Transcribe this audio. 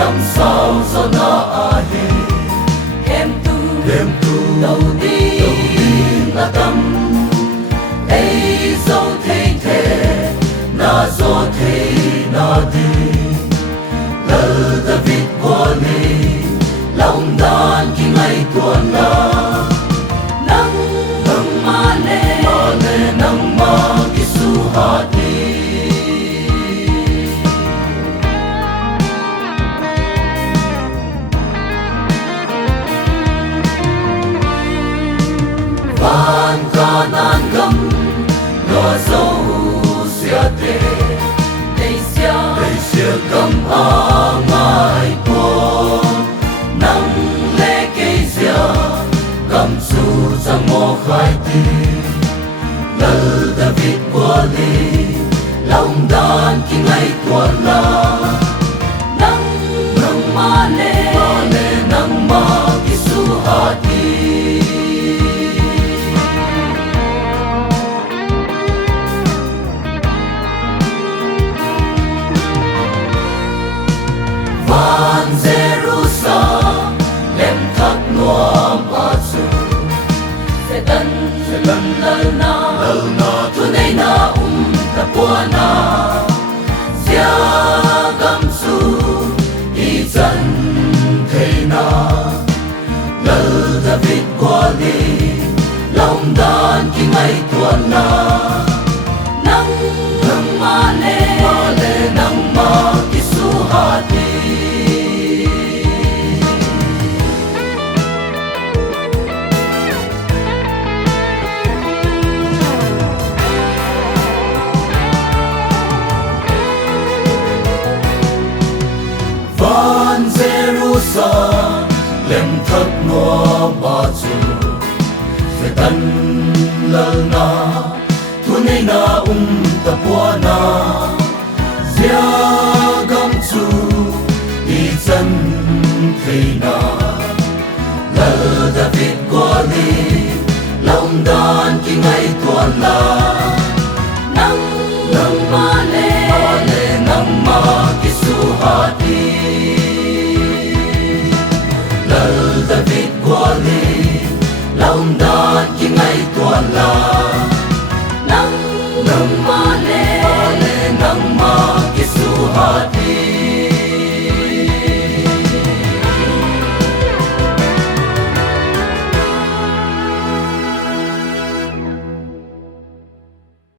làm sao cho na ahi Hem tu đầu đi là tâm ấy dấu thế thế na zo thế na đi lỡ David qua đi lòng đàn khi ngày tuần là nang male nang ma kisu hati van kanan gam lo zo sia te Tây sia gam a ngai po nang le ke sia gam su sang mo khai ti lỡ David qua đi lòng đàn khi ngày tuần là nang male nang ma kisu hati van Jerusalem thắt noa ma su sẽ tân lỡ na tu nei na ta qua na sia gam su i chân thế na lỡ David qua đi lòng đàn khi ngày tuần là nang male nang ma kisu hati van Jerusalem thắt noa ma chu sẽ tân lỡ na tu nei na ta qua na zia gam chu i chân thế na lỡ David qua đi lòng đàn khi ngày tuần là nang male nang ma kisu hati lỡ David qua đi lòng đàn khi ngày tuần là